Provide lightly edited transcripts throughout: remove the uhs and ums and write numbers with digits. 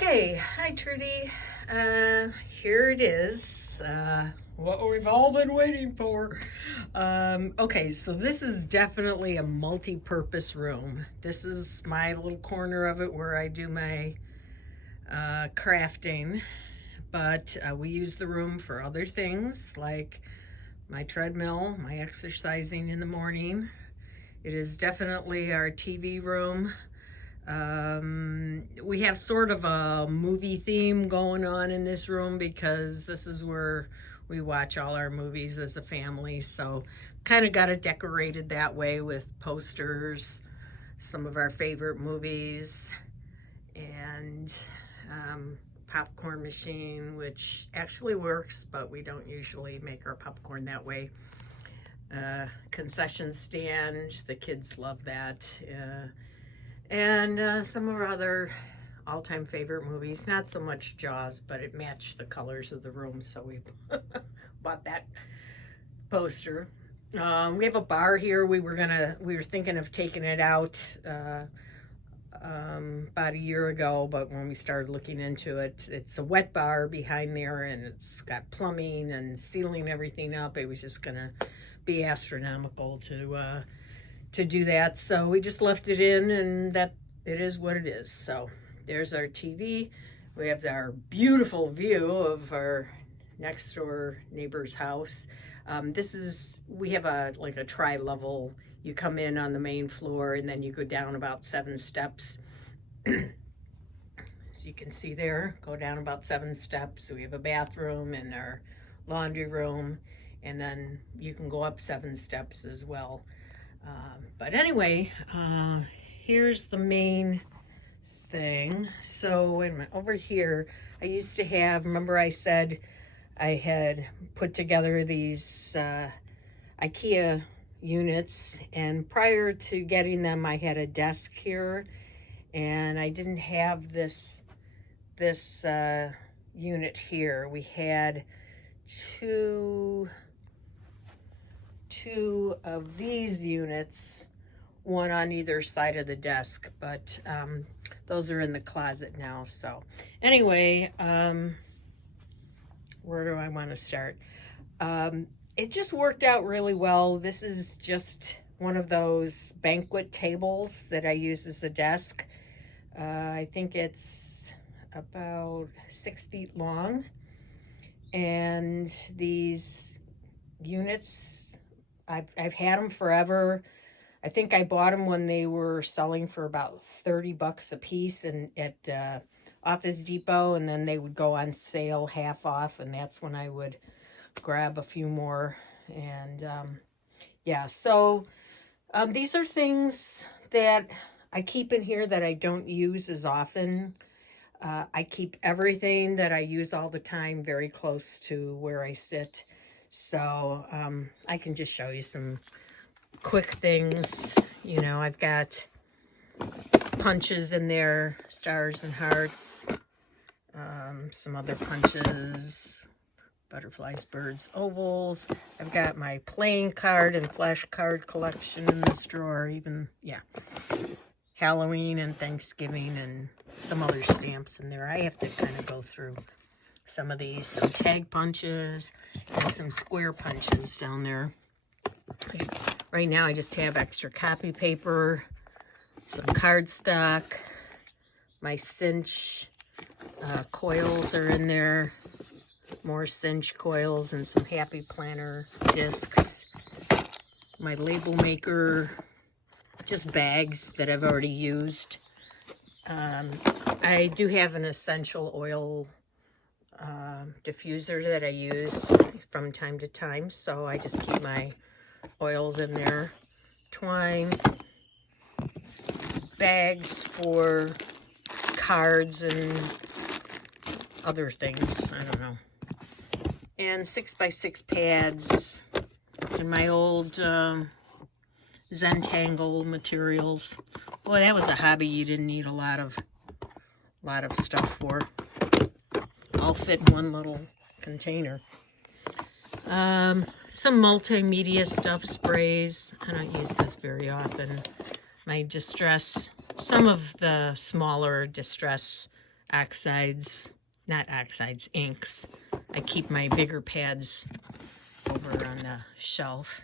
Okay, hi Trudy. Here it is. What we've all been waiting for. Okay, so this is definitely a multi-purpose room. This is my little corner of it where I do my crafting, but we use the room for other things like my treadmill, my exercising in the morning. It is definitely our TV room. We have sort of a movie theme going on in this room because this is where we watch all our movies as a family. So kind of got it decorated that way with posters, some of our favorite movies, and popcorn machine, which actually works, but we don't usually make our popcorn that way. Concession stand, the kids love that. And some of our other all-time favorite movies, not so much Jaws, but it matched the colors of the room, so we bought that poster. We have a bar here. We were thinking of taking it out about a year ago, but when we started looking into it, it's a wet bar behind there, and it's got plumbing and sealing everything up. It was just gonna be astronomical to do that, so we just left it in, and that it is what it is. So there's our TV. We have our beautiful view of our next door neighbor's house. We have like a tri-level. You come in on the main floor and then you go down about 7 steps. As you can see there, go down about 7 steps. So we have a bathroom and our laundry room, and then you can go up 7 steps as well. But anyway, here's the main thing. So wait a minute, over here, I used to have, remember I said I had put together these IKEA units, and prior to getting them, I had a desk here, and I didn't have this unit here. We had two of these units, one on either side of the desk, but those are in the closet now. So anyway, where do I want to start? It just worked out really well. This is just one of those banquet tables that I use as a desk. I think it's about 6 feet long, and these units, I've had them forever. I think I bought them when they were selling for about $30 a piece at Office Depot, and then they would go on sale half off, and that's when I would grab a few more. And yeah, so these are things that I keep in here that I don't use as often. I keep everything that I use all the time very close to where I sit. So I can just show you some quick things. You know, I've got punches in there, stars and hearts, some other punches, butterflies, birds, ovals. I've got my playing card and flashcard collection in this drawer, even, yeah, Halloween and Thanksgiving and some other stamps in there. I have to kind of go through some of these, some tag punches and some square punches down there. Right now I just have extra copy paper, some cardstock, my cinch coils are in there, more cinch coils, and some Happy Planner discs, my label maker, just bags that I've already used. I do have an essential oil diffuser that I use from time to time, so I just keep my oils in there. Twine, bags for cards and other things, I don't know. And 6x6 pads and my old Zentangle materials. Boy, that was a hobby you didn't need a lot of stuff for. All fit in one little container. Some multimedia stuff, sprays. I don't use this very often. My distress, some of the smaller distress inks. I keep my bigger pads over on the shelf.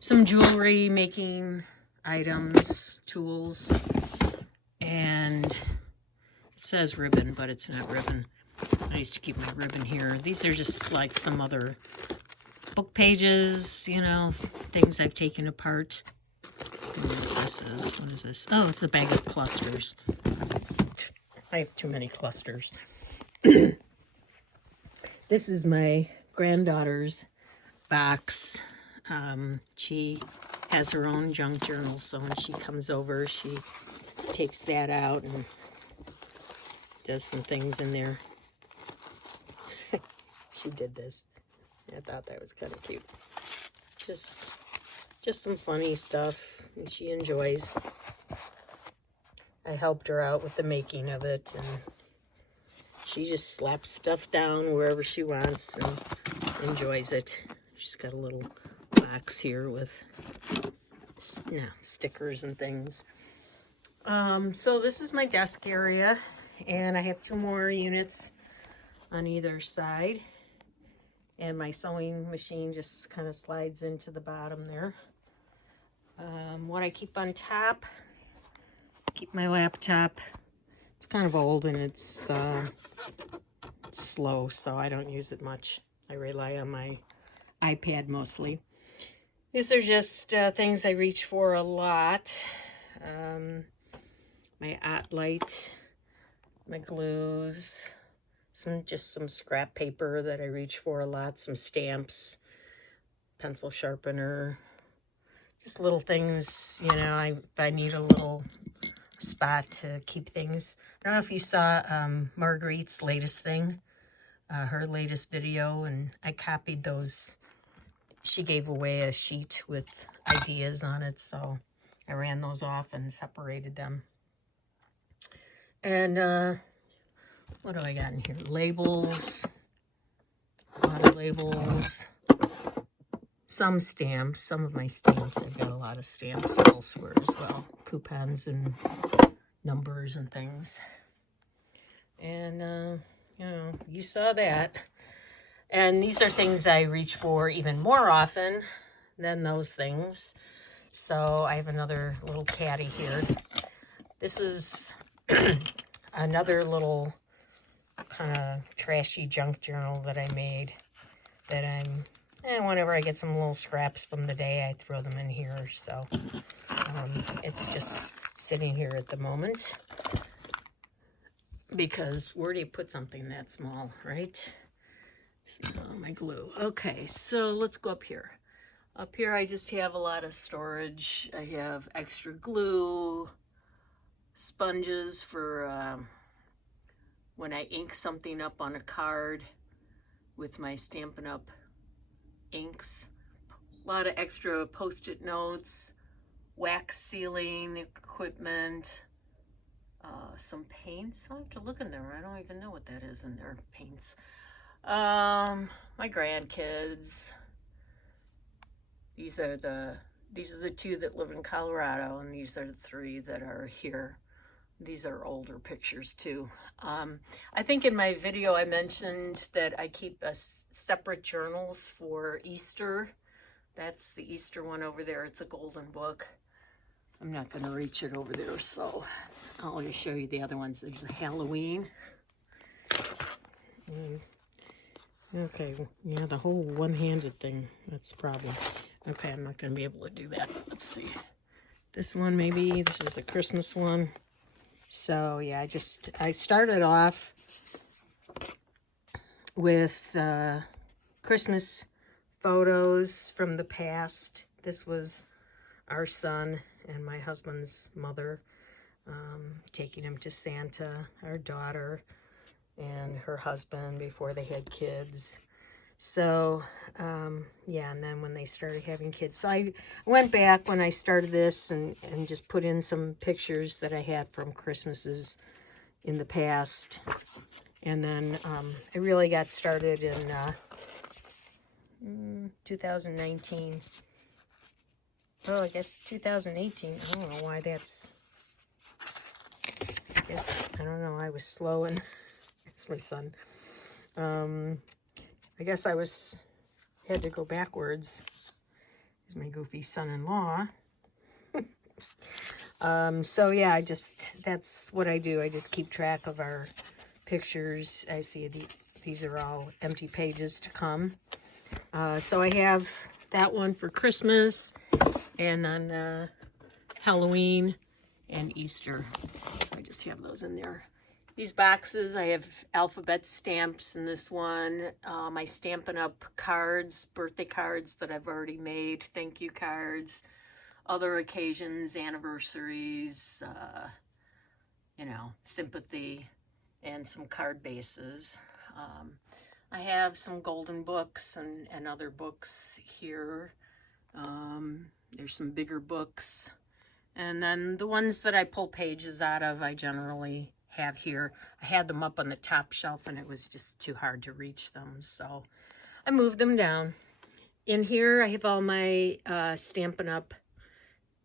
Some jewelry making items, tools, and it says ribbon, but it's not ribbon. I used to keep my ribbon here. These are just like some other book pages, you know, things I've taken apart. What is this? Oh, it's a bag of clusters. I have too many clusters. This is my granddaughter's box. She has her own junk journal, so when she comes over, she takes that out and does some things in there. She did this. I thought that was kind of cute. Just some funny stuff she enjoys. I helped her out with the making of it, and she just slaps stuff down wherever she wants and enjoys it. She's got a little box here with stickers and things. So this is my desk area, and I have 2 more units on either side, and my sewing machine just kind of slides into the bottom there. What I keep on top, keep my laptop. It's kind of old and it's slow, so I don't use it much. I rely on my iPad mostly. These are just things I reach for a lot. My OttLite, my glues, just some scrap paper that I reach for a lot, some stamps, pencil sharpener, just little things, you know, if I need a little spot to keep things. I don't know if you saw Marguerite's latest thing, her latest video, and I copied those. She gave away a sheet with ideas on it, so I ran those off and separated them. And what do I got in here? Labels, a lot of labels, some stamps, some of my stamps. I've got a lot of stamps elsewhere as well, coupons and numbers and things. And, you know, you saw that. And these are things I reach for even more often than those things. So I have another little caddy here. This is another little kind of trashy junk journal that I made that whenever I get some little scraps from the day, I throw them in here. So it's just sitting here at the moment because where do you put something that small, right? So, my glue. Okay, so let's go up here. Up here I just have a lot of storage. I have extra glue, sponges for when I ink something up on a card with my Stampin' Up! Inks. A lot of extra Post-it notes, wax sealing equipment, some paints. I have to look in there. I don't even know what that is in there. Paints. My grandkids. These are the 2 that live in Colorado, and these are the 3 that are here. These are older pictures too. I think in my video I mentioned that I keep separate journals for Easter. That's the Easter one over there. It's a golden book. I'm not going to reach it over there, so I'll just show you the other ones. There's a Halloween. Okay, yeah, the whole one-handed thing, that's the problem. Okay, I'm not going to be able to do that. Let's see. This one maybe, this is a Christmas one. So yeah, I started off with Christmas photos from the past. This was our son and my husband's mother taking him to Santa, our daughter and her husband before they had kids. So yeah, and then when they started having kids. So I went back when I started this and just put in some pictures that I had from Christmases in the past. And then I really got started in 2019. Oh, I guess 2018. I don't know why that's guess, I don't know, I was slow and it's my son. I guess I had to go backwards. He's my goofy son-in-law. So yeah, that's what I do. I just keep track of our pictures. I see these are all empty pages to come. So I have that one for Christmas, and then Halloween and Easter. So I just have those in there. These boxes, I have alphabet stamps in this one. My Stampin' Up! Cards, birthday cards that I've already made, thank you cards, other occasions, anniversaries, you know, sympathy, and some card bases. I have some golden books and other books here. There's some bigger books. And then the ones that I pull pages out of, I generally have here. I had them up on the top shelf and it was just too hard to reach them, so I moved them down. In here I have all my Stampin' Up!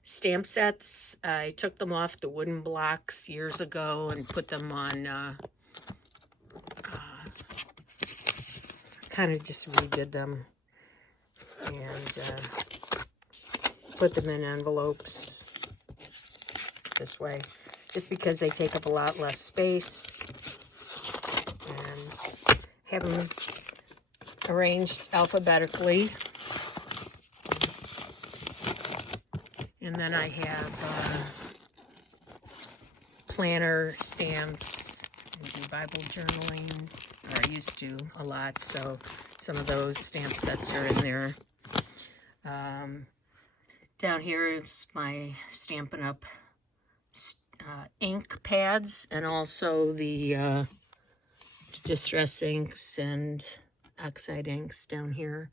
Stamp sets. I took them off the wooden blocks years ago and put them on, kind of just redid them and put them in envelopes this way, just because they take up a lot less space, and have them arranged alphabetically. And then I have planner stamps and do Bible journaling, or I used to a lot, so some of those stamp sets are in there. Down here is my Stampin' Up! Ink pads, and also the distress inks and oxide inks down here.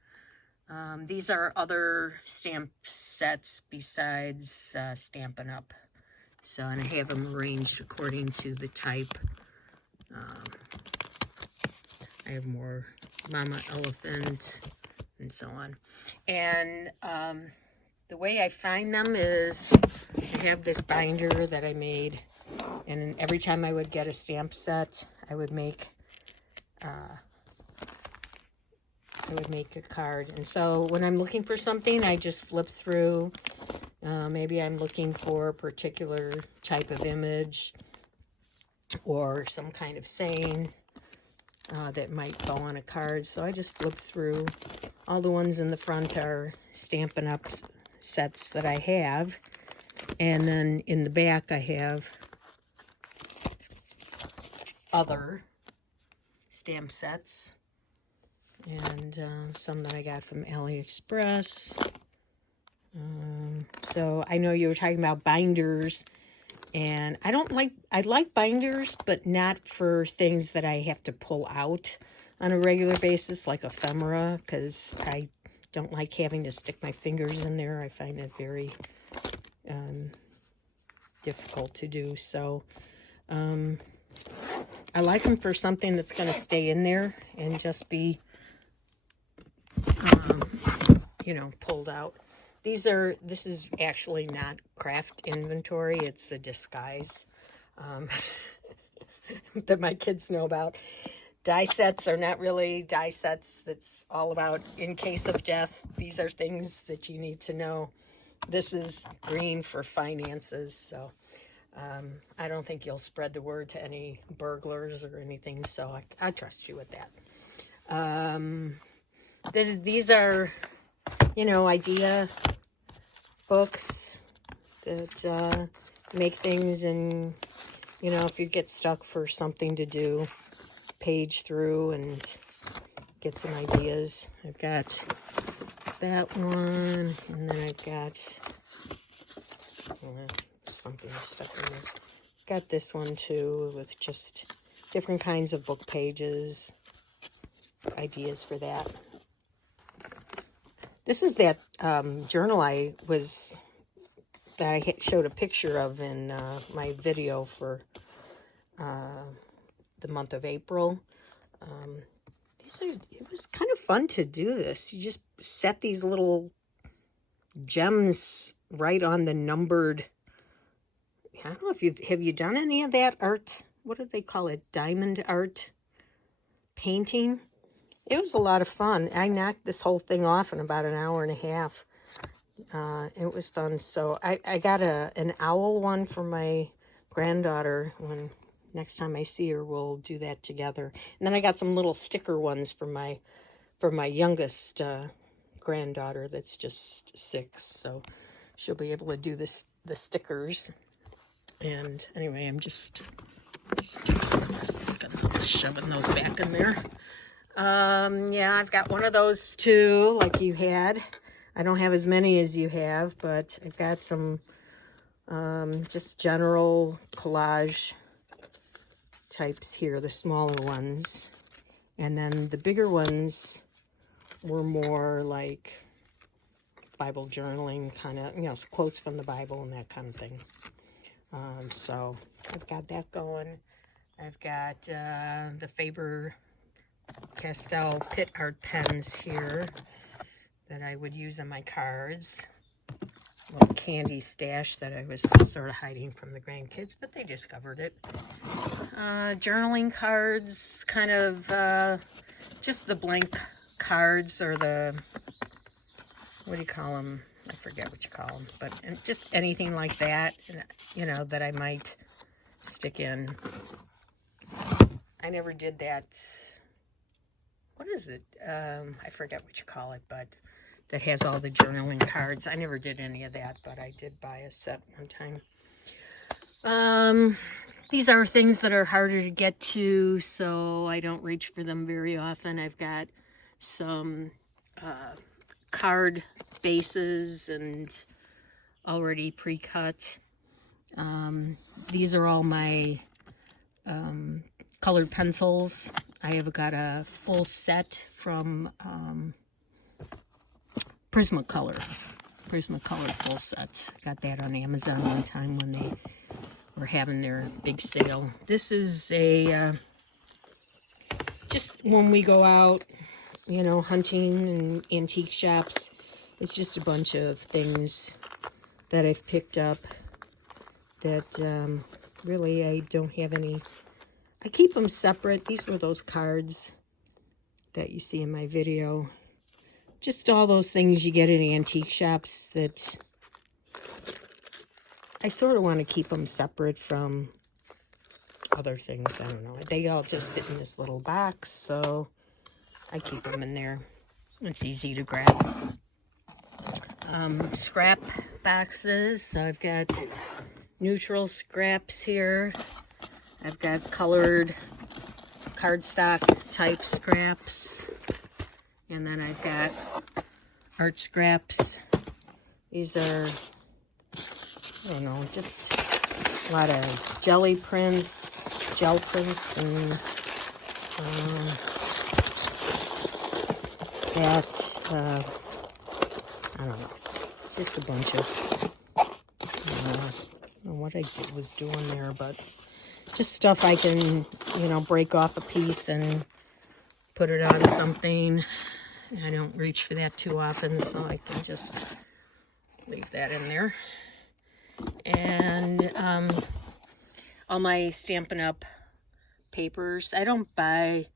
These are other stamp sets besides Stampin' Up! So, and I have them arranged according to the type. I have more Mama Elephant and so on. And the way I find them is I have this binder that I made, and every time I would get a stamp set, I would make a card. And so when I'm looking for something, I just flip through. Maybe I'm looking for a particular type of image or some kind of saying that might go on a card. So I just flip through. All the ones in the front are Stampin' Up! Sets that I have. And then in the back I have other stamp sets. And some that I got from AliExpress. So I know you were talking about binders, and I like binders, but not for things that I have to pull out on a regular basis, like ephemera, because I don't like having to stick my fingers in there. I find it very difficult to do. So I like them for something that's going to stay in there and just be you know, pulled out. This is actually not craft inventory. It's a disguise that my kids know about. Die sets are not really die sets. That's all about in case of death. These are things that you need to know. This is green for finances. So I don't think you'll spread the word to any burglars or anything. So I trust you with that. These are, you know, idea books that make things, and, you know, if you get stuck for something to do, page through and get some ideas. I've got that one, and then I've got something stuck in there. Got this one too, with just different kinds of book pages, ideas for that. This is that journal I showed a picture of in my video for the month of April. It was kind of fun to do this. You just set these little gems right on the numbered I don't know if have you done any of that art? What do they call it? Diamond art painting? It was a lot of fun. I knocked this whole thing off in about an hour and a half. It was fun. So I got an owl one for my granddaughter. When next time I see her, we'll do that together. And then I got some little sticker ones for my youngest granddaughter that's just 6. So she'll be able to do the stickers. And anyway, I'm just shoving those back in there. Yeah, I've got one of those too, like you had. I don't have as many as you have, but I've got some just general collage types here, the smaller ones. And then the bigger ones were more like Bible journaling, kind of, quotes from the Bible and that kind of thing. So I've got that going. I've got the Faber-Castell Pit Art pens here that I would use on my cards. A little candy stash that I was sort of hiding from the grandkids, but they discovered it. Journaling cards, kind of just the blank cards, or the, what do you call them? I forget what you call them, but just anything like that, that I might stick in. I never did that. What is it? I forget what you call it, but that has all the journaling cards. I never did any of that, but I did buy a set one time. These are things that are harder to get to, so I don't reach for them very often. I've got some card bases and already pre-cut. These are all my colored pencils. I have got a full set from Prismacolor full sets. Got that on Amazon one time when they were having their big sale. This is just when we go out, hunting and antique shops, it's just a bunch of things that I've picked up that really I don't have any. I keep them separate. These were those cards that you see in my video. Just all those things you get in antique shops that I sort of want to keep them separate from other things. I don't know. They all just fit in this little box, so I keep them in there. It's easy to grab. Scrap boxes. So I've got neutral scraps here. I've got colored cardstock type scraps. And then I've got art scraps. These are, I don't know, just a lot of gel prints, and I don't know, just a bunch of, I don't know what I was doing there, but just stuff I can, break off a piece and put it on something. I don't reach for that too often, so I can just leave that in there. And all my Stampin' Up! Papers. I don't buy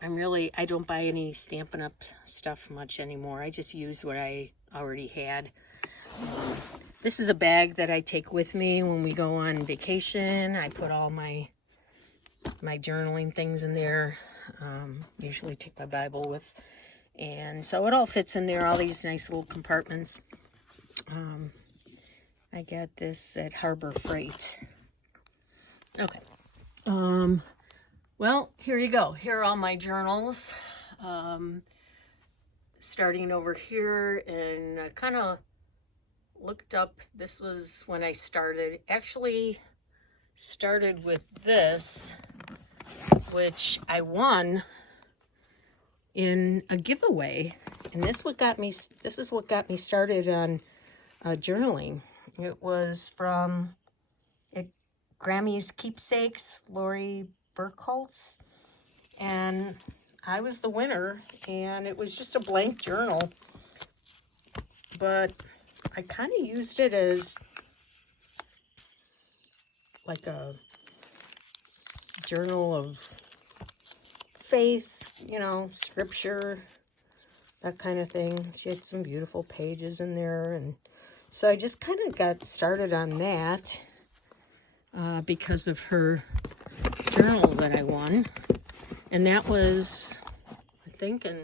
any Stampin' Up! Stuff much anymore. I just use what I already had. This is a bag that I take with me when we go on vacation. I put all my journaling things in there. Usually take my Bible with. And so it all fits in there, all these nice little compartments. I got this at Harbor Freight. Okay. Well, here you go. Here are all my journals. Starting over here, and I kind of looked up. This was when I started. Actually started with this, which I won in a giveaway, and this is what got me started on journaling. It was from Grammy's Keepsakes, Lori Burkholz, and I was the winner, and it was just a blank journal, but I kind of used it as like a journal of faith, you know, scripture, that kind of thing. She had some beautiful pages in there, and so I just kind of got started on that because of her journal that I won. And that was, I think, in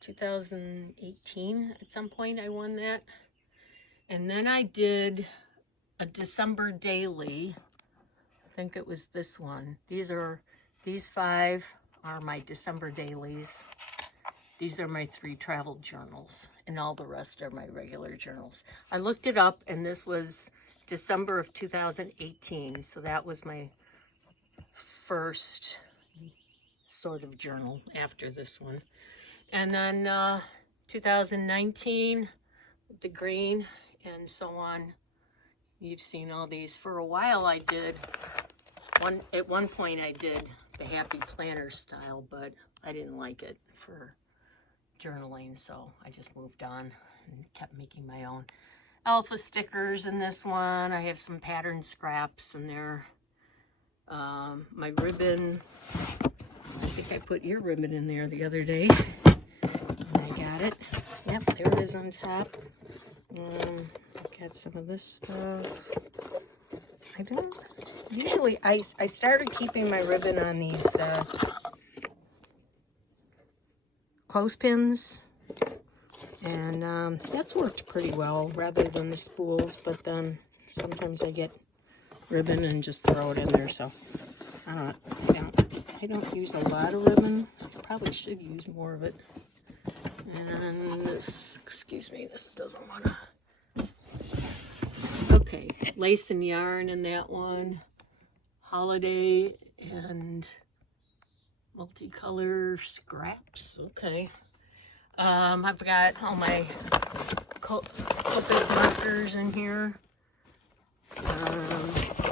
2018 at some point I won that. And then I did a December daily. I think it was this one. These 5 are my December dailies. These are my 3 travel journals, and all the rest are my regular journals. I looked it up, and this was December of 2018, so that was my first sort of journal after this one. And then 2019, the green, and so on. You've seen all these. For a while I did, at one point I did the Happy Planner style, but I didn't like it for journaling, so I just moved on and kept making my own. Alpha stickers in this one. I have some pattern scraps in there. My ribbon, I think I put your ribbon in there the other day. And I got it. Yep, there it is on top. Got some of this stuff. I don't, usually I started keeping my ribbon on these clothespins, and that's worked pretty well rather than the spools, but then sometimes I get ribbon and just throw it in there, so I don't use a lot of ribbon. I probably should use more of it. And this, excuse me, this doesn't want to. Okay, lace and yarn in that one. Holiday and multicolor scraps. Okay. I've got all my Copic markers in here.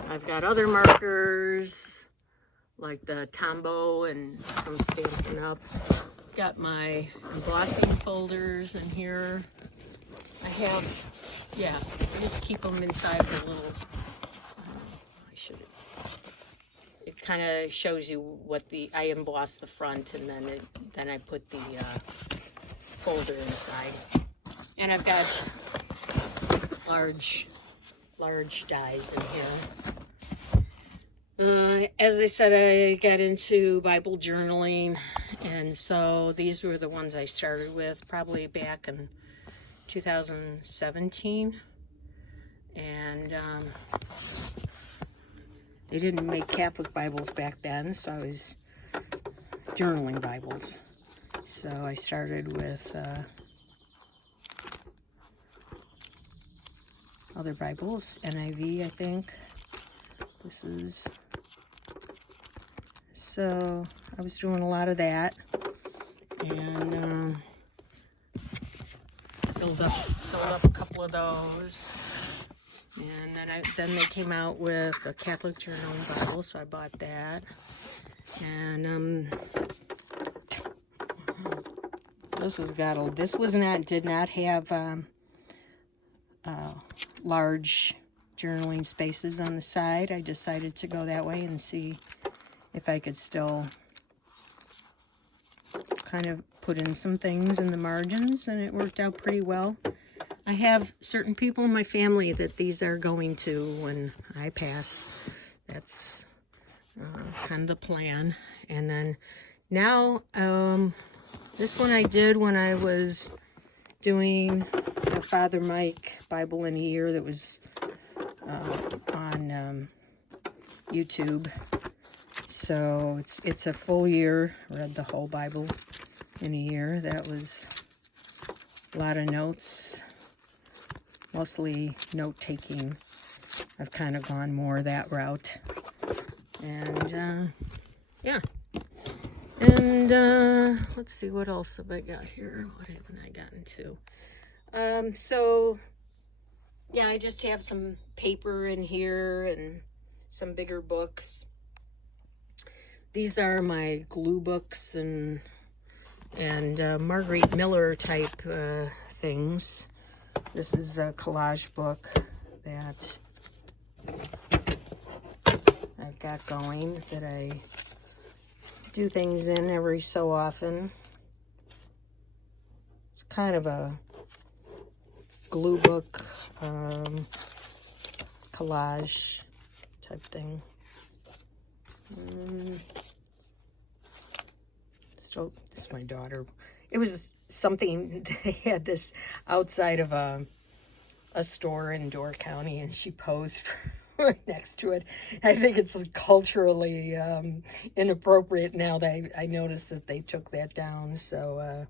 I've got other markers like the Tombow and some Stampin' Up. Got my embossing folders in here. I have, yeah, I just keep them inside the little, it kind of shows you what I emboss the front, and then I put the folder inside. And I've got large dies in here. As I said, I got into Bible journaling, and so these were the ones I started with probably back in 2017. And they didn't make Catholic Bibles back then, so I was journaling Bibles. So I started with other Bibles, NIV, I think. This is, so I was doing a lot of that, and filled up a couple of those. And then they came out with a Catholic journaling Bible, so I bought that. And did not have large journaling spaces on the side. I decided to go that way and see if I could still kind of put in some things in the margins, and it worked out pretty well. I have certain people in my family that these are going to when I pass. That's kind of the plan. And then now, this one I did when I was doing the Father Mike Bible in a Year that was on YouTube. So it's a full year. Read the whole Bible in a year. That was a lot of notes, mostly note-taking. I've kind of gone more that route. And yeah. And let's see, what else have I got here? What haven't I gotten to? So yeah, I just have some paper in here and some bigger books. These are my glue books and Marguerite Miller type things. This is a collage book that I've got going that I do things in every so often. It's kind of a glue book, collage type thing. So this is my daughter. It was something, they had this outside of a store in Door County, and she posed for next to it. I think it's culturally inappropriate now that I noticed that they took that down. So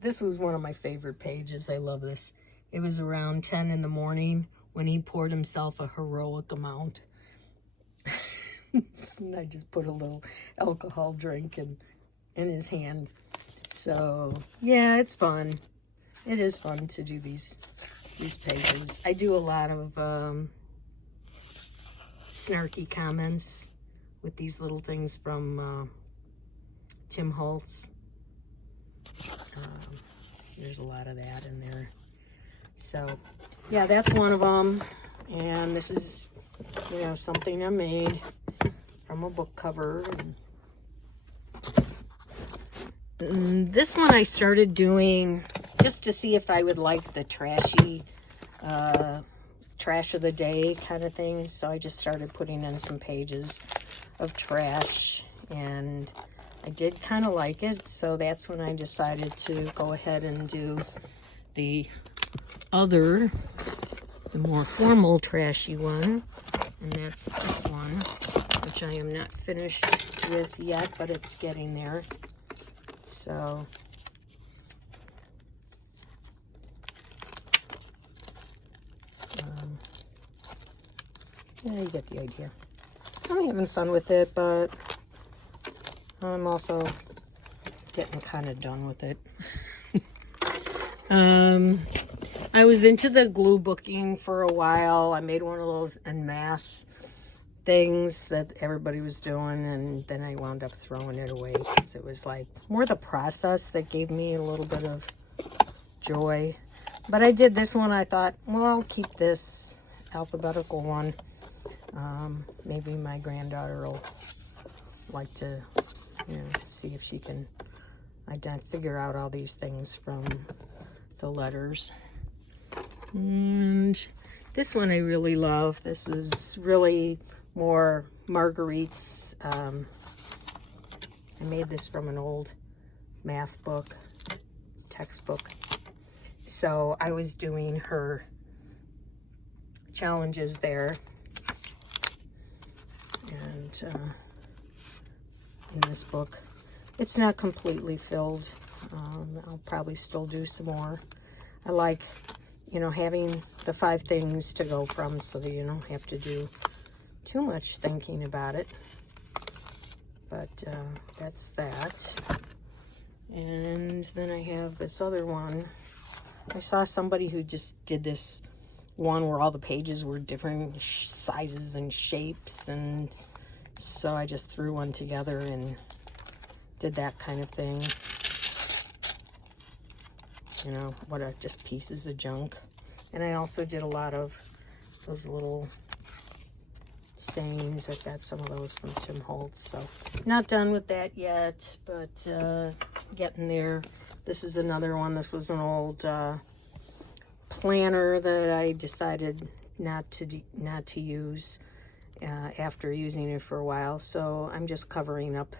this was one of my favorite pages. I love this. It was around 10 in the morning when he poured himself a heroic amount. And I just put a little alcohol drink in his hand. So yeah, it's fun. It is fun to do these pages. I do a lot of snarky comments with these little things from Tim Holtz. There's a lot of that in there. So yeah, that's one of them. And this is, you know, something I made from a book cover. And this one I started doing just to see if I would like the trashy, trash of the day kind of thing. So I just started putting in some pages of trash, and I did kind of like it. So that's when I decided to go ahead and do the more formal trashy one. And that's this one, which I am not finished with yet, but it's getting there. So yeah, you get the idea. I'm having fun with it, but I'm also getting kind of done with it. I was into the glue booking for a while. I made one of those en masse things that everybody was doing, and then I wound up throwing it away because it was like more the process that gave me a little bit of joy. But I did this one. I thought, well, I'll keep this alphabetical one. Maybe my granddaughter will like to, you know, see if she can figure out all these things from the letters. And this one I really love. This is really more Marguerite's. I made this from an old math book, textbook. So I was doing her challenges there. And in this book, it's not completely filled. I'll probably still do some more. I like, you know, having the 5 things to go from so that you don't have to do too much thinking about it. But that's that. And then I have this other one. I saw somebody who just did this one where all the pages were different sizes and shapes, and so I just threw one together and did that kind of thing. You know, what are just pieces of junk. And I also did a lot of those little sayings. I got some of those from Tim Holtz. So not done with that yet, but getting there. This is another one. This was an old planner that I decided not to use after using it for a while. So I'm just covering up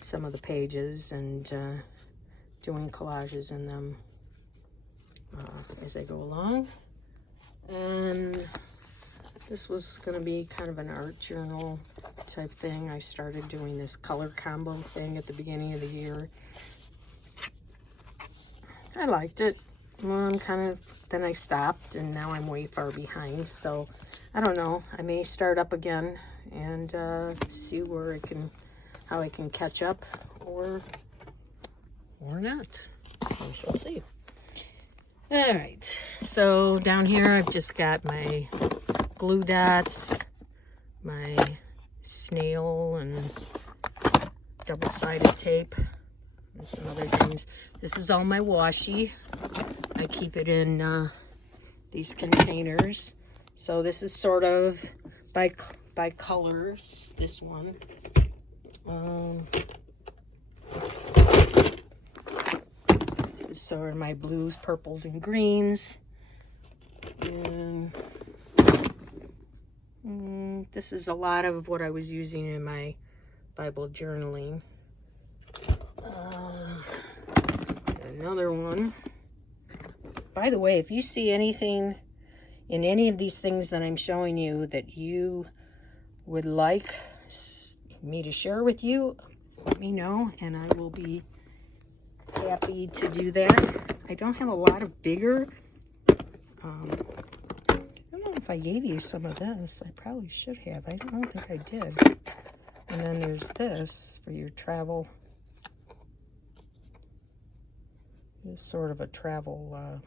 some of the pages and doing collages in them as I go along. And this was going to be kind of an art journal type thing. I started doing this color combo thing at the beginning of the year. I liked it. Well, then I stopped, and now I'm way far behind. So I don't know. I may start up again and see how I can catch up, or not. We shall see. All right. So down here, I've just got my glue dots, my snail and double-sided tape, and some other things. This is all my washi. I keep it in these containers. So this is sort of by colors, this one. So are my blues, purples, and greens. And this is a lot of what I was using in my Bible journaling. Another one. By the way, if you see anything in any of these things that I'm showing you that you would like me to share with you, let me know and I will be happy to do that. I don't have a lot of bigger. I don't know if I gave you some of this. I probably should have. I don't think I did. And then there's this for your travel. It's sort of a travel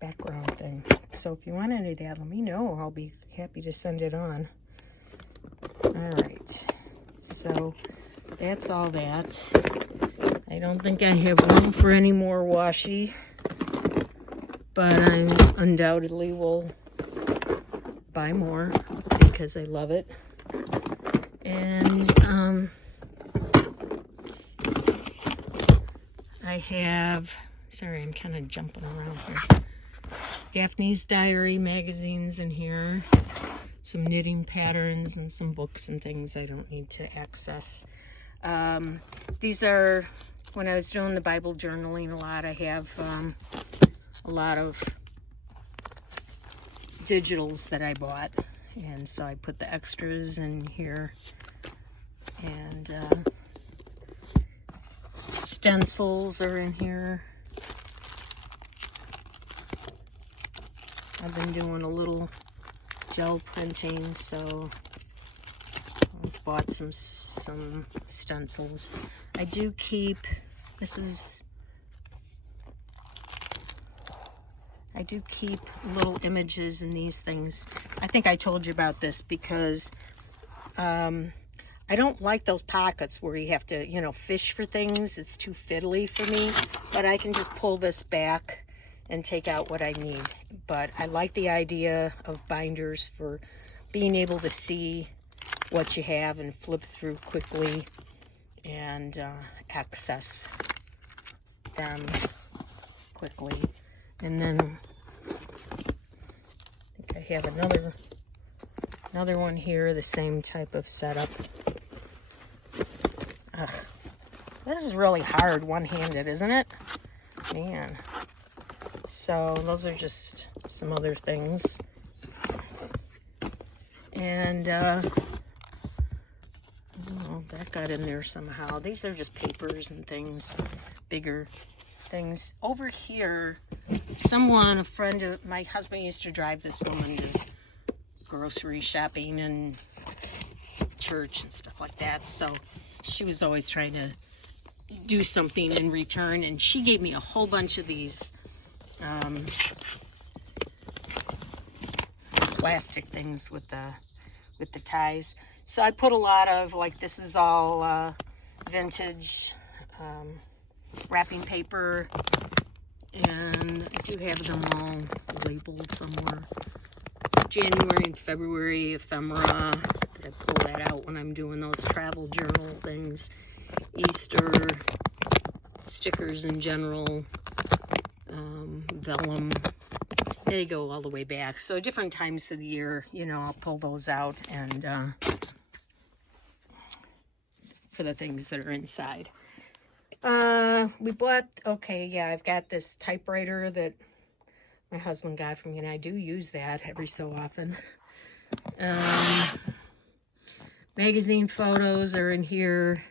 background thing. So if you want any of that, let me know. I'll be happy to send it on. All right. So that's all that. I don't think I have room for any more washi, but I undoubtedly will buy more because I love it. And I have, sorry, I'm kind of jumping around here. Daphne's Diary magazines in here, some knitting patterns and some books and things I don't need to access. These are, when I was doing the Bible journaling a lot, I have a lot of digitals that I bought, and so I put the extras in here, and stencils are in here. I've been doing a little gel printing, so I bought some stencils. I do keep, I do keep little images in these things. I think I told you about this because I don't like those pockets where you have to, you know, fish for things. It's too fiddly for me, but I can just pull this back and take out what I need. But I like the idea of binders for being able to see what you have and flip through quickly and access them quickly. And then I think I have another one here, the same type of setup. Ugh, this is really hard one-handed, isn't it? Man. So those are just some other things. And oh, that got in there somehow. These are just papers and things, bigger things. Over here, a friend of my husband used to drive this woman to grocery shopping and church and stuff like that. So she was always trying to do something in return, and she gave me a whole bunch of these plastic things with the ties. So I put a lot of, like, this is all vintage wrapping paper, and I do have them all labeled somewhere. January and February ephemera. I pull that out when I'm doing those travel journal things. Easter stickers in general. Vellum. They go all the way back. So different times of the year, you know, I'll pull those out and for the things that are inside. We bought, okay, yeah, I've got this typewriter that my husband got for me, and I do use that every so often. Magazine photos are in here.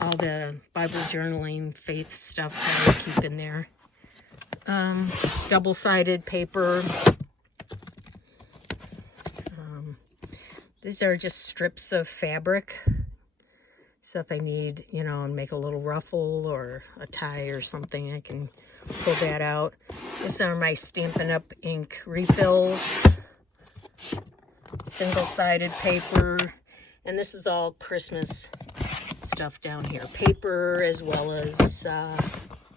All the Bible journaling, faith stuff that I keep in there. Double-sided paper. These are just strips of fabric. So if I need, you know, and make a little ruffle or a tie or something, I can pull that out. These are my Stampin' Up! Ink refills. Single-sided paper. And this is all Christmas stuff down here. Paper as well as,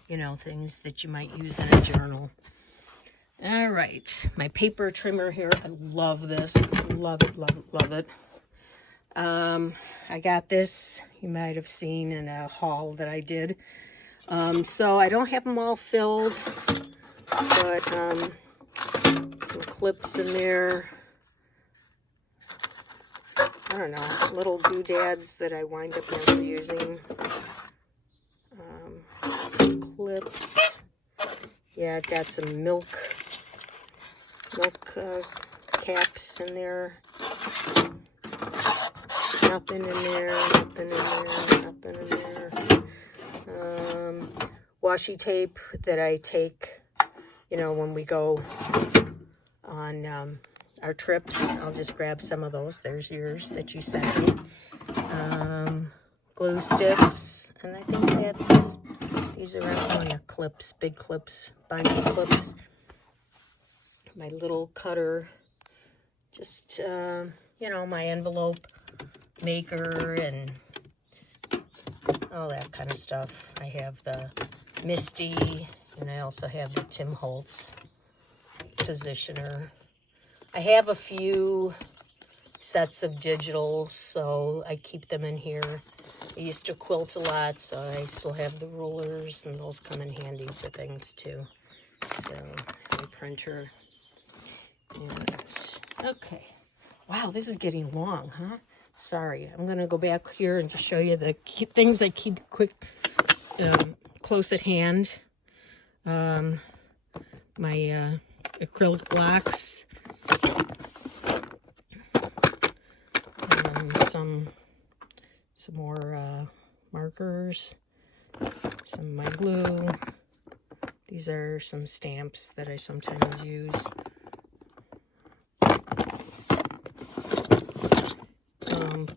you know, things that you might use in a journal. All right, my paper trimmer here. I love this. Love it, love it, love it. I got this, you might have seen in a haul that I did. So I don't have them all filled, but some clips in there. I don't know, little doodads that I wind up never using. Some clips. Yeah, I've got some milk caps in there. Nothing in there, nothing in there, nothing in there. Washi tape that I take, you know, when we go on our trips. I'll just grab some of those. There's yours that you sent me. Glue sticks, and I think that's, these are clips, big clips, binding clips. My little cutter, just, you know, my envelope maker and all that kind of stuff. I have the Misty, and I also have the Tim Holtz positioner. I have a few sets of digitals, so I keep them in here. I used to quilt a lot, so I still have the rulers, and those come in handy for things too. So, my printer. And, okay. Wow, this is getting long, huh? Sorry, I'm going to go back here and just show you the things I keep close at hand. My acrylic blocks. Some more markers. Some of my glue. These are some stamps that I sometimes use.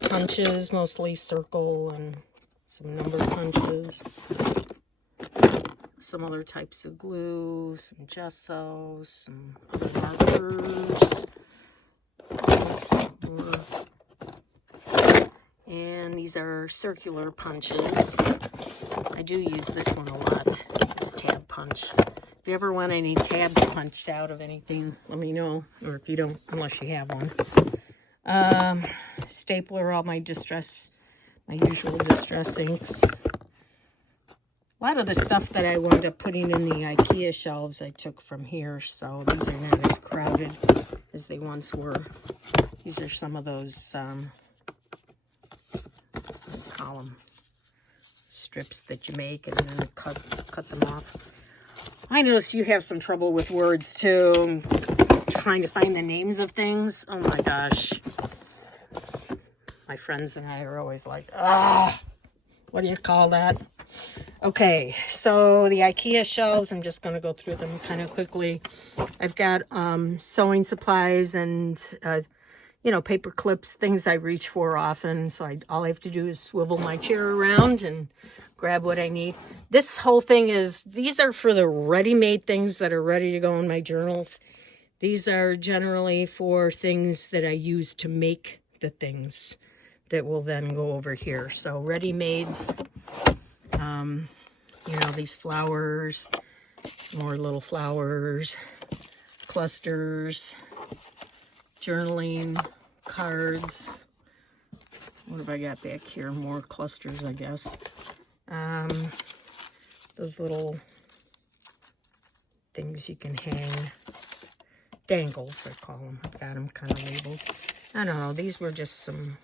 Punches, mostly circle and some number punches. Some other types of glue, some gesso, some other markers. And these are circular punches. I do use this one a lot, this tab punch. If you ever want any tabs punched out of anything, let me know. Or if you don't, unless you have one. Stapler, all my usual distress inks. A lot of the stuff that I wound up putting in the IKEA shelves I took from here, so these are not as crowded as they once were. These are some of those column strips that you make and then cut them off. I noticed you have some trouble with words too, trying to find the names of things. Oh my gosh. My friends and I are always like, what do you call that? Okay, so the IKEA shelves, I'm just going to go through them kind of quickly. I've got sewing supplies and, you know, paper clips, things I reach for often. So all I have to do is swivel my chair around and grab what I need. This whole thing these are for the ready-made things that are ready to go in my journals. These are generally for things that I use to make the things that will then go over here. So ready-mades, you know, these flowers, some more little flowers, clusters, journaling, cards. What have I got back here? More clusters, I guess. Those little things you can hang. Dangles, I call them. I've got them kind of labeled. I don't know. These were just some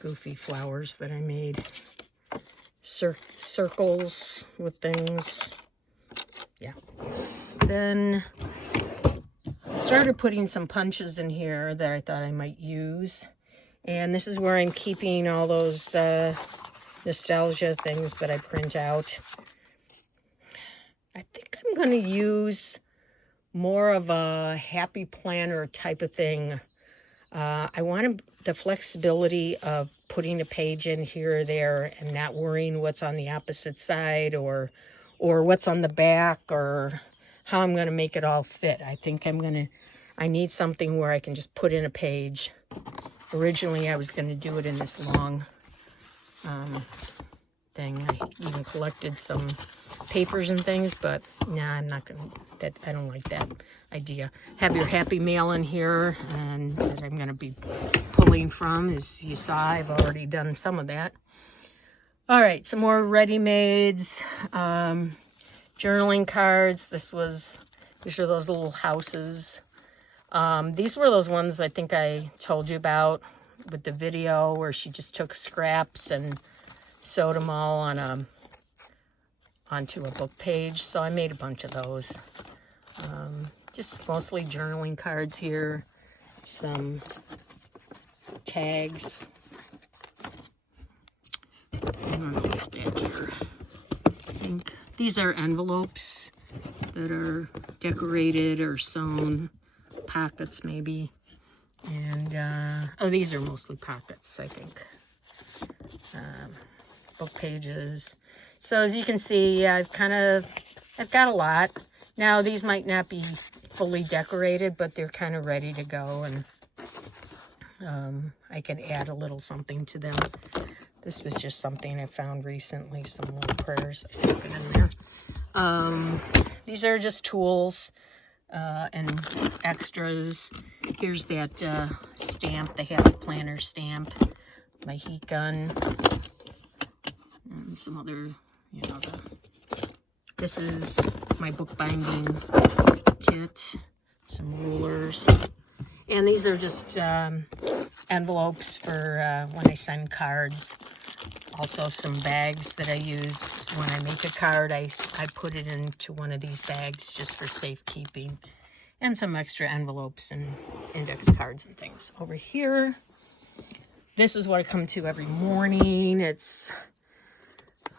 goofy flowers that I made. Circles with things. Yeah. Then I started putting some punches in here that I thought I might use. And this is where I'm keeping all those nostalgia things that I print out. I think I'm going to use more of a happy planner type of thing. I wanted the flexibility of putting a page in here or there and not worrying what's on the opposite side or what's on the back or how I'm going to make it all fit. I think I need something where I can just put in a page. Originally, I was going to do it in this long thing. I even collected some papers and things, but nah, I'm not going to I don't like that idea. Have your Happy Mail in here, and that I'm going to be pulling from. As you saw, I've already done some of that. All right, some more ready-mades, journaling cards. These are those little houses. These were those ones I think I told you about with the video where she just took scraps and sewed them all on onto a book page. So I made a bunch of those. Just mostly journaling cards here. Some tags. I don't know what's back here. I think these are envelopes that are decorated or sewn. Pockets maybe. And oh, these are mostly pockets, I think. Book pages. So as you can see, I've got a lot. Now these might not be fully decorated, but they're kind of ready to go, and I can add a little something to them. This was just something I found recently, some little prayers. I stuck it in there. These are just tools and extras. Here's that stamp, the Happy Planner stamp, my heat gun, and some other, you know, this is my bookbinding kit, some rulers, and these are just envelopes for when I send cards. Also some bags that I use when I make a card. I put it into one of these bags just for safekeeping. And some extra envelopes and index cards and things. Over here, this is what I come to every morning. It's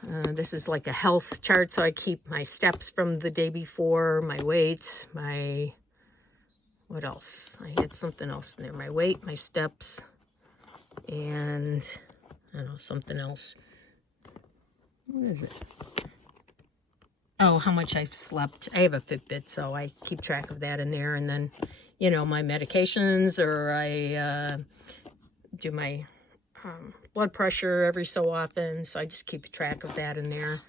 this is like a health chart, so I keep my steps from the day before, my weight, my, what else? I had something else in there. My weight, my steps, and I don't know, something else. What is it? Oh, how much I've slept. I have a Fitbit, so I keep track of that in there. And then, you know, my medications, or I do my blood pressure every so often. So I just keep track of that in there.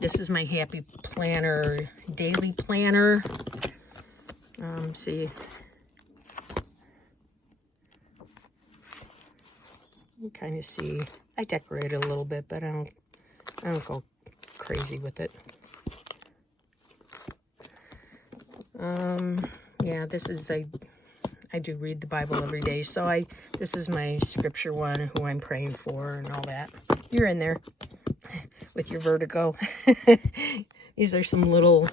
This is my Happy Planner daily planner. See. You kind of see. I decorate it a little bit, but I don't go crazy with it. Yeah, this is I do read the Bible every day, so this is my scripture one, who I'm praying for and all that. You're in there with your vertigo. These are some little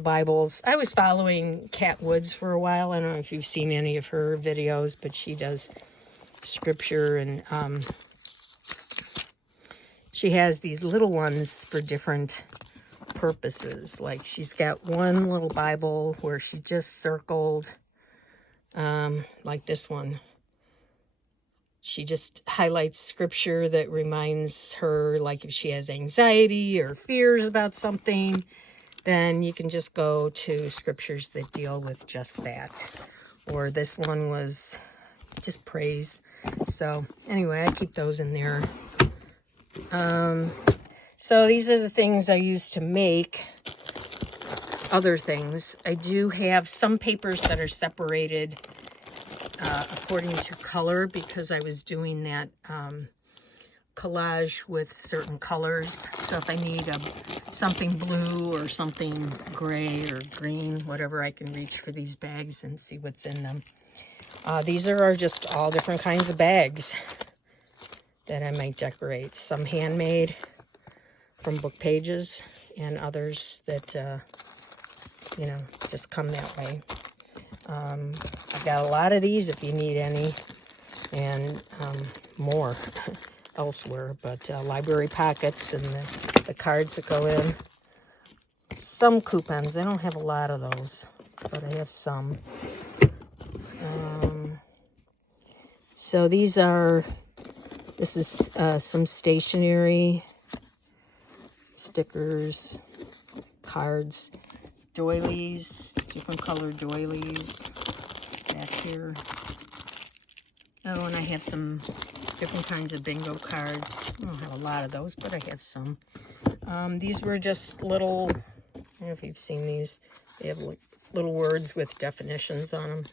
Bibles. I was following Cat Woods for a while. I don't know if you've seen any of her videos, but she does scripture, and she has these little ones for different purposes. Like she's got one little Bible where she just circled, like this one. She just highlights scripture that reminds her, like if she has anxiety or fears about something, then you can just go to scriptures that deal with just that. Or this one was just praise. So anyway, I keep those in there. So these are the things I use to make other things. I do have some papers that are separated according to color, because I was doing that collage with certain colors. So if I need something blue or something gray or green, whatever, I can reach for these bags and see what's in them. These are just all different kinds of bags that I might decorate. Some handmade from book pages, and others that, you know, just come that way. I've got a lot of these if you need any, and more elsewhere, but library pockets and the cards that go in. Some coupons. I don't have a lot of those, but I have some. So this is some stationery, stickers, cards, doilies, different colored doilies back here. Oh, and I have some different kinds of bingo cards. I don't have a lot of those, but I have some. These were just little, don't know if you've seen these. They have like little words with definitions on them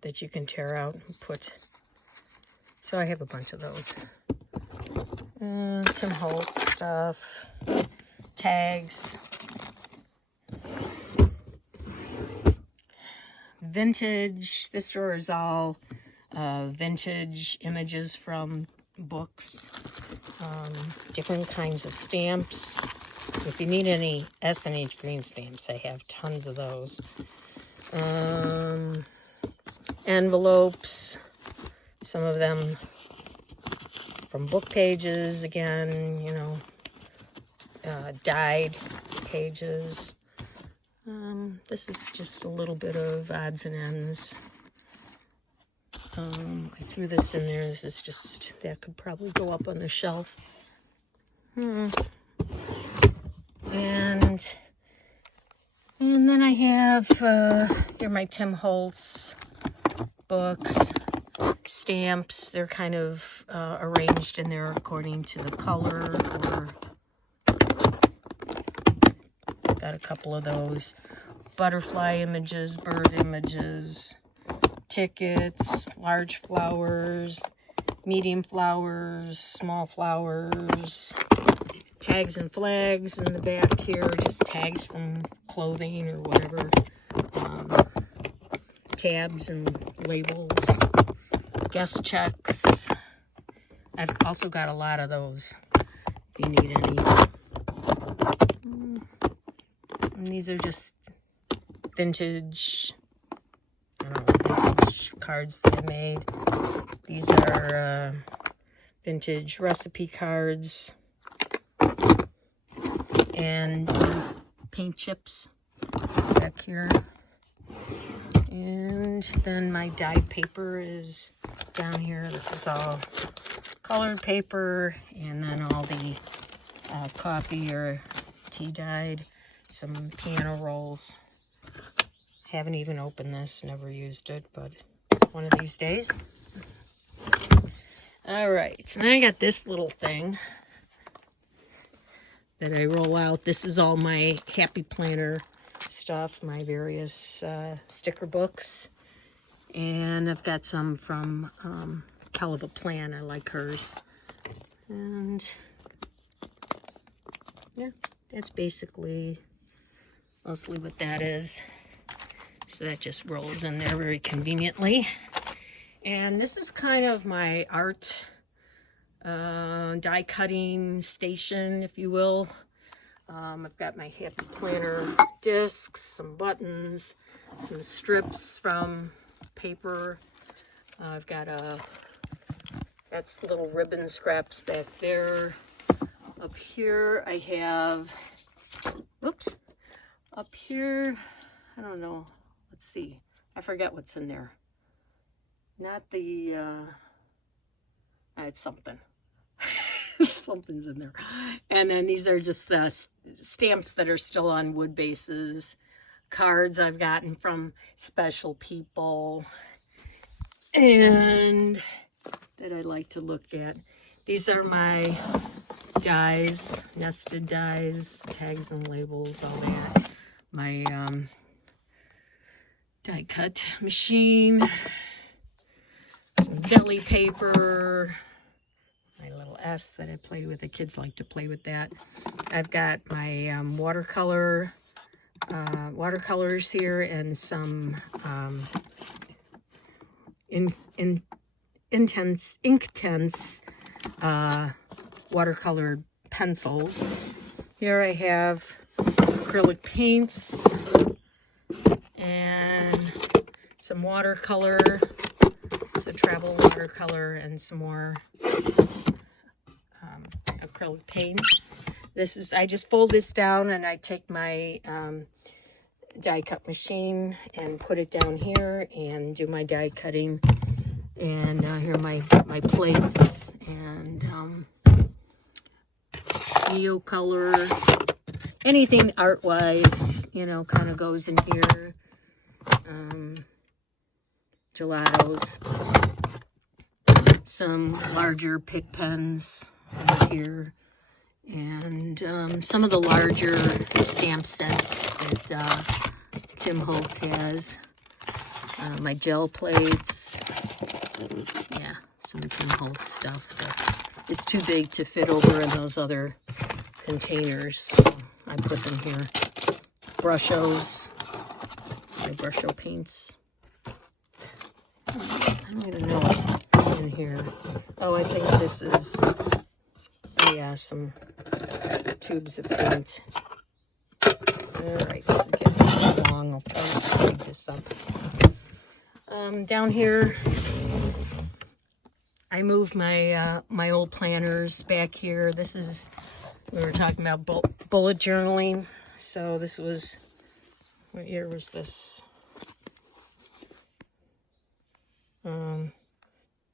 that you can tear out and put. So I have a bunch of those. Tim Holtz stuff. Tags. Vintage. This drawer is all vintage images from books. Different kinds of stamps. If you need any S&H green stamps, I have tons of those. Envelopes, some of them from book pages, again, you know, dyed pages. This is just a little bit of odds and ends. I threw this in there. This is just, that could probably go up on the shelf. And then I have, here are my Tim Holtz books, stamps. They're kind of arranged in there according to the color, or got a couple of those. Butterfly images, bird images, tickets, large flowers, medium flowers, small flowers, tags and flags in the back here, just tags from clothing or whatever, tabs and labels, guest checks. I've also got a lot of those if you need any. And these are just vintage, vintage cards that I made. These are vintage recipe cards and paint chips back here. And then my dyed paper is down here. This is all colored paper, and then all the coffee or tea dyed. Some piano rolls. Haven't even opened this, never used it, but one of these days. All right, so then I got this little thing that I roll out. This is all my Happy Planner stuff, my various sticker books. And I've got some from Kelva Plan. I like hers. And yeah, that's basically mostly what that is. So that just rolls in there very conveniently. And this is kind of my art die cutting station, if you will. I've got my Happy Planner discs, some buttons, some strips from paper. I've got that's little ribbon scraps back there. Up here I have, whoops, up here, I don't know, let's see, I forget what's in there. Not the, it's something. Something's in there. And then these are just stamps that are still on wood bases. Cards I've gotten from special people. And that I like to look at. These are my dies, nested dies, tags and labels, all that. My die cut machine. Some deli paper. My little S that I play with. The kids like to play with that. I've got my watercolors here, and some Inktense watercolor pencils. Here I have acrylic paints and some watercolor, so travel watercolor, and some more acrylic paints. This is, I just fold this down and I take my die cut machine and put it down here and do my die cutting. And here are my plates and Neocolor. Anything art-wise, you know, kind of goes in here. Gelatos. Some larger pick pens over here. and some of the larger stamp sets that Tim Holtz has. My gel plates. Yeah, some Tim Holtz stuff that is too big to fit over in those other containers, so I put them here. Brushos, my Brusho paints. I don't even know what's in here. Oh, I think this is, yeah, some tubes of paint. Alright, this is getting long. I'll try to speed this up. Down here, I moved my my old planners back here. This is, we were talking about bullet journaling. So this was, what year was this?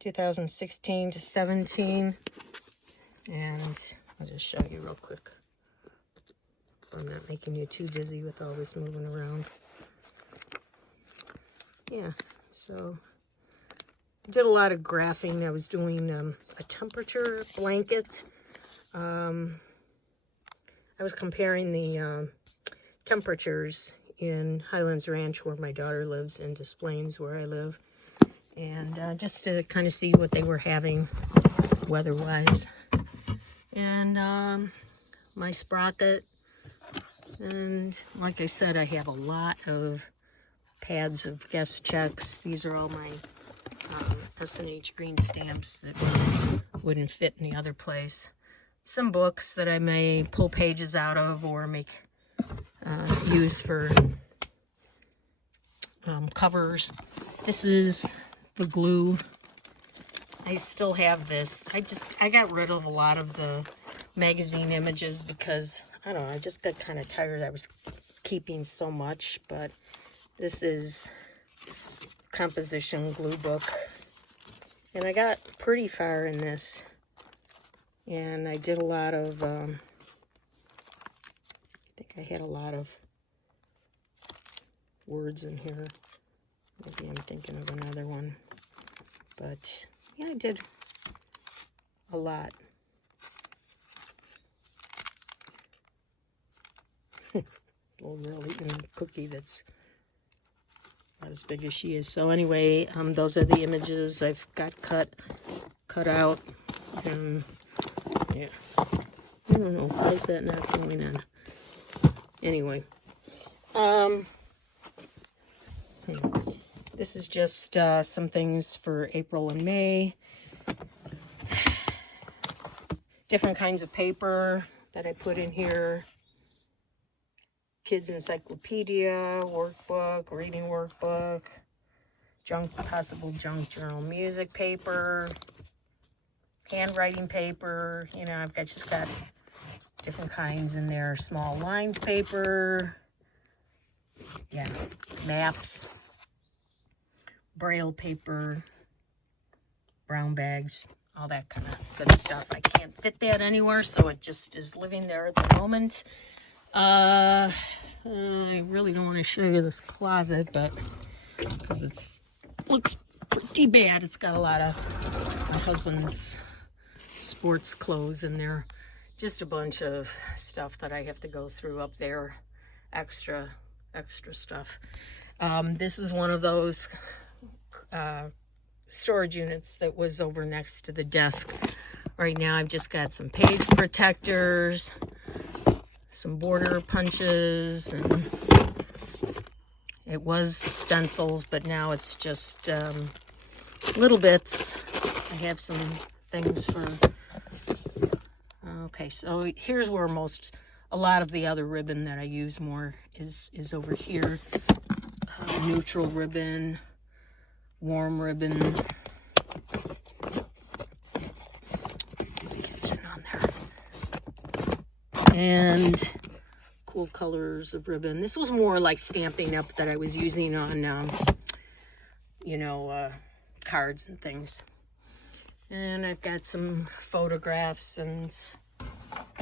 2016 to 17. And I'll just show you real quick. I'm not making you too dizzy with all this moving around. Yeah, so I did a lot of graphing. I was doing a temperature blanket. I was comparing the temperatures in Highlands Ranch, where my daughter lives, and Des Plaines, where I live. And just to kind of see what they were having weather-wise. And my sprocket. And like I said, I have a lot of pads of guest checks. These are all my S&H green stamps that wouldn't fit any other place. Some books that I may pull pages out of or make use for covers. This is the glue. I still have this. I got rid of a lot of the magazine images because, I don't know, I just got kind of tired. I was keeping so much, but this is composition glue book. And I got pretty far in this. And I did a lot of, I think I had a lot of words in here. Maybe I'm thinking of another one. But, yeah, I did a lot. Little girl eating a cookie that's not as big as she is. So anyway, those are the images I've got cut out. And, yeah. I don't know. Why is that not going on? Anyway. This is just some things for April and May. Different kinds of paper that I put in here. Kids encyclopedia, workbook, reading workbook, possible junk journal music paper, handwriting paper. You know, I've just got different kinds in there. Small lined paper. Yeah, maps. Braille paper, brown bags, all that kind of good stuff. I can't fit that anywhere, so it just is living there at the moment. I really don't want to show you this closet, but because it looks pretty bad. It's got a lot of my husband's sports clothes in there. Just a bunch of stuff that I have to go through up there. Extra stuff. This is one of those storage units that was over next to the desk. Right now I've just got some page protectors, some border punches, and it was stencils, but now it's just little bits. I have some things for, okay, so here's where a lot of the other ribbon that I use more is over here. Neutral ribbon, warm ribbon. Is catching on there? And cool colors of ribbon. This was more like Stampin' Up! That I was using on, cards and things. And I've got some photographs and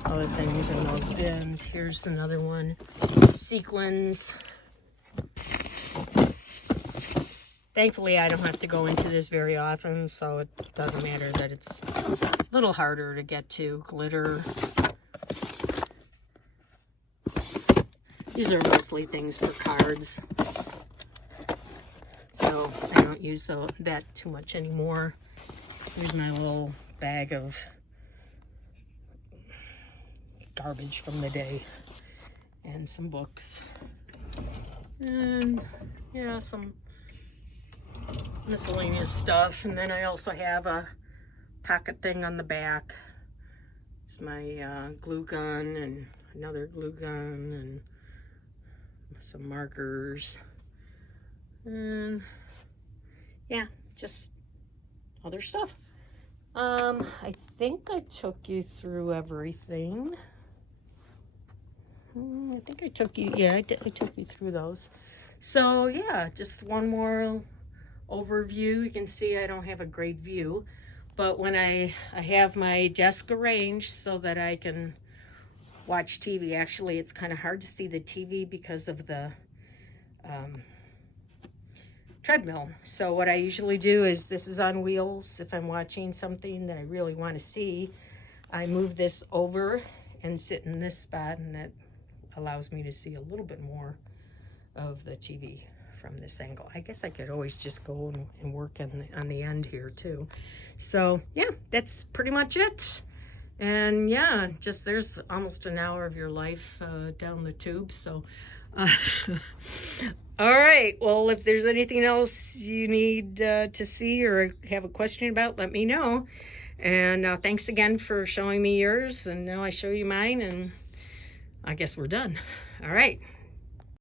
other things in those bins. Here's another one. Sequins. Thankfully, I don't have to go into this very often, so it doesn't matter that it's a little harder to get to. Glitter, These are mostly things for cards, so I don't use that too much anymore. Here's my little bag of garbage from the day and some books and, you know, some miscellaneous stuff. And then I also have a pocket thing on the back. It's my glue gun and another glue gun and some markers, and yeah, just other stuff. I think I took you through everything. I think I took you, yeah, I took you through those. So yeah, just one more overview. You can see I don't have a great view, but when I have my desk arranged so that I can watch TV. Actually, it's kind of hard to see the TV because of the treadmill. So what I usually do is, this is on wheels. If I'm watching something that I really want to see, I move this over and sit in this spot, and that allows me to see a little bit more of the TV from this angle. I guess I could always just go and work on the end here too. So yeah, that's pretty much it. And yeah, just there's almost an hour of your life down the tube. So all right, well, if there's anything else you need to see or have a question about, let me know. And thanks again for showing me yours, and now I show you mine, and I guess we're done. All right.